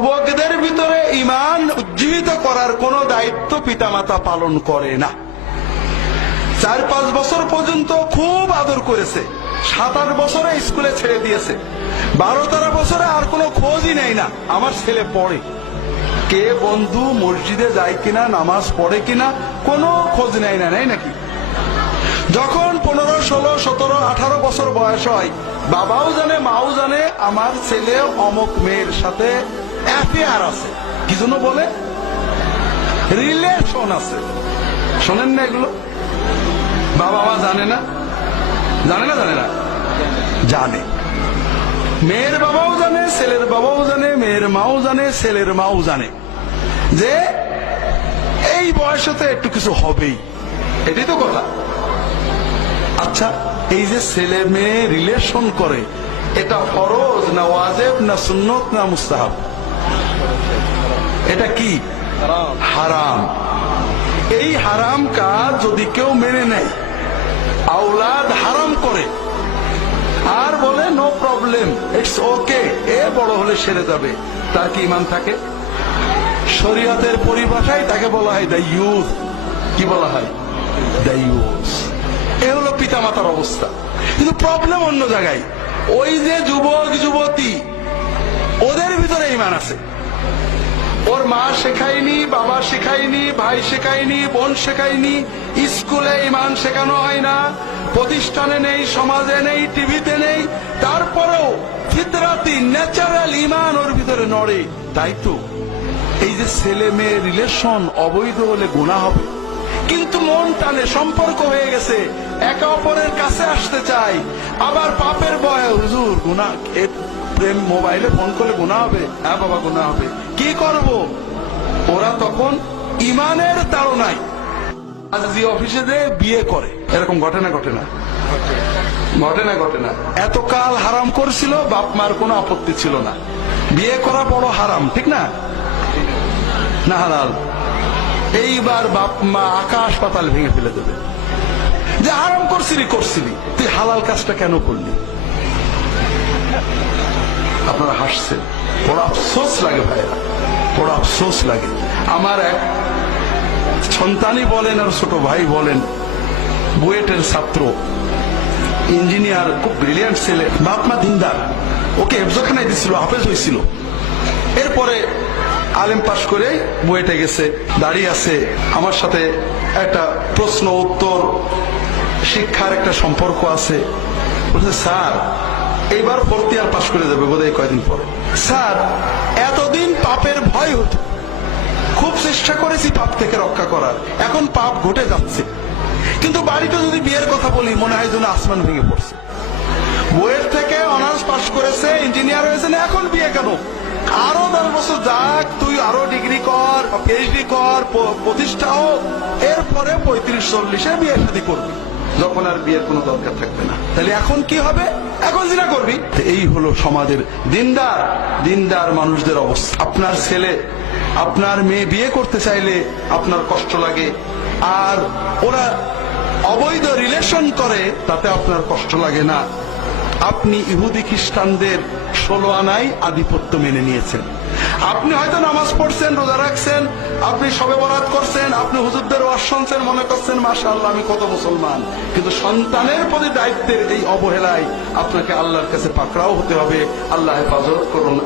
যুবকদের ভিতরে ঈমান উজ্জীবিত করার কোন দায়িত্ব পিতামাতা পালন করে না। 4-5 বছর পর্যন্ত খুব আদর করেছে, 7-8 বছরে স্কুলে ছেড়ে দিয়েছে, 12-13 বছরে আর কোনো খোঁজই নেই না আমার ছেলে পড়ে, কে বন্ধু মসজিদে যায় কিনা, নামাজ পড়ে কিনা, কোনো খোঁজ নেয় না, নেই নাকি? যখন 15, 16, 17, 18 বছর বয়স হয়, বাবাও জানে মাও জানে আমার ছেলে অমুক মেয়ের সাথে অ্যাফেয়ার আছে, কি জন্য বলে রিলেশন আছে। শোনেন না এগুলো? বাবা মা জানে না, জানে না, জানে না, জানে। মেয়ের বাবাও জানে, ছেলের বাবাও জানে, মেয়ের মাও জানে, ছেলের মাও জানে যে এই বয়সে একটু কিছু হবেই, এটাই তো কথা। আচ্ছা, এই যে ছেলে মেয়ে রিলেশন করে, এটা ফরজ না ওয়াজিব না সুন্নত না মুস্তাহাব? এটা কি? হারাম। এই হারাম কাজ যদি কেউ মেনে নেয়, আওলাদ হারাম করে আর বলে নো প্রবলেম, ইটস ওকে, এ বড় হলে সেরে যাবে, তার কি ঈমান থাকে? শরীয়তের পরিভাষায় তাকে বলা হয় দ্য ইউথ। কি বলা হয়? The youth. এ হলো পিতামাতার অবস্থা। কিন্তু প্রবলেম অন্য জায়গায়। ওই যে যুবক যুবতী, ওদের ভিতরে ঈমান আছে, ওর মা শেখায়নি, বাবা শেখায়নি, ভাই শেখায়নি, বোন শেখায়নি, স্কুলে ঈমান শেখানো হয় না, প্রতিষ্ঠানে নেই, সমাজে নেই, টিভিতে নেই, তারপরেও ফিতরাতি ন্যাচারাল ঈমান ওর ভিতরে নড়ে। তাই তো এই যে ছেলে মেয়ে রিলেশন অবৈধ হলে গুনাহ হবে, কিন্তু মন টানে, সম্পর্ক হয়ে গেছে, একে অপরের কাছে আসতে চাই, আবার পাপের ভয়ে হুজুর গুনাহ, প্রেম মোবাইলে ফোন করলে গুনাহ হবে, হ্যাঁ বাবা গুনাহ হবে, কি করব? ওরা তখন ঈমানের তাড়নায় আজ যে অফিসে যে বিয়ে করে, এরকম ঘটনা ঘটে না? ঘটে না, ঘটে না? এতকাল হারাম করছিল, বাপ মার কোনো আপত্তি ছিল না, বিয়ে করা বড় হারাম, ঠিক না? না হালাল? এইবার বাপ মা আকাশ পাতাল ভেঙে ফেলে দেবে যে হারাম করছিলি, তুই হালাল কাজটা কেন করলি? আপনারা হাসছেন, বড় আফসোস লাগে ভাইরা, বড় আফসোস লাগে। আমার এক সন্তানই বলেন আর ছোট ভাই বলেন, বুয়েটের ছাত্র, ইঞ্জিনিয়ার, খুব ব্রিলিয়ান্ট ছেলে, বাপ মা দিনদার, ওকে হেফজখানায় দিছিল, হাফেজ হয়েছিল, এরপরে আলেম পাশ করে বুয়েটে গেছে, দাঁড়িয়ে আছে, আমার সাথে একটা প্রশ্ন উত্তর শিক্ষার একটা সম্পর্ক আছে। বলছে স্যার এইবার ভর্তি আর পাশ করে যাবে বোধহয় কয়দিন পরে। স্যার এতদিন পাপের ভয় হতো, খুব চেষ্টা করেছি পাপ থেকে রক্ষা করার, এখন পাপ ঘটে যাচ্ছে, কিন্তু বাড়িতে যদি বিয়ের কথা বলি মনে হয় যেন আসমান ভেঙে পড়ছে। বইয়ের থেকে অনার্স পাশ করেছে, ইঞ্জিনিয়ার হয়েছে না, এখন বিয়ে কেন? আরো 10 বছর যাক, তুই আরো ডিগ্রি কর, পিএইচডি কর, প্রতিষ্ঠা হোক, এরপরে 35-40-এ বিয়ে শাদী করবি, যখন আর বিয়ের কোনো দরকার থাকবে না। তাহলে এখন কি হবে? এখন জিনা করবি। এই হলো সমাজের দিনদার মানুষদের অবস্থা। আপনার ছেলে আপনার মেয়ে বিয়ে করতে চাইলে আপনার কষ্ট লাগে, আর ওরা অবৈধ রিলেশন করে তাতে আপনার কষ্ট লাগে না। আপনি ইহুদি খ্রিস্টানদের 16 আনায় আধিপত্য মেনে নিয়েছেন। আপনি হয়তো নামাজ পড়ছেন, রোজা রাখছেন, আপনি শবে বরাত করছেন, আপনি হুজুরদের ওয়াজ শুনছেন, মনে করছেন মাশাআল্লাহ আমি কত মুসলমান, কিন্তু সন্তানের প্রতি দায়িত্বের এই অবহেলায় আপনাকে আল্লাহর কাছে পাকড়াও হতে হবে। আল্লাহ হেফাজত করুন।